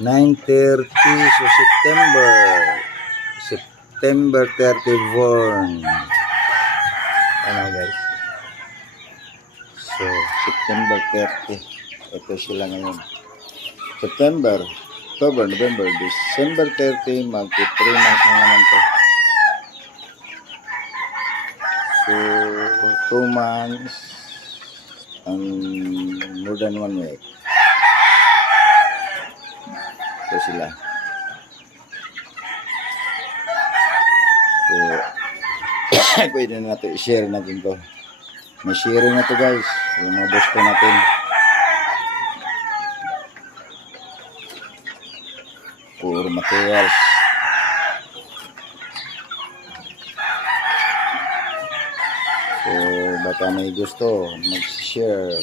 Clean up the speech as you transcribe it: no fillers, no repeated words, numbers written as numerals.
9:30 so September 31. Ano guys? So September 30. Ito sila ngayon. September, October, November, December 30, magti 3 months na naman to. So 2 months and more than 1 week. Ito sila. So pwede na natin i-share natin to. May sharing na to guys. Yung mga boss ko natin. Puro materials. So baka may gusto mag-share.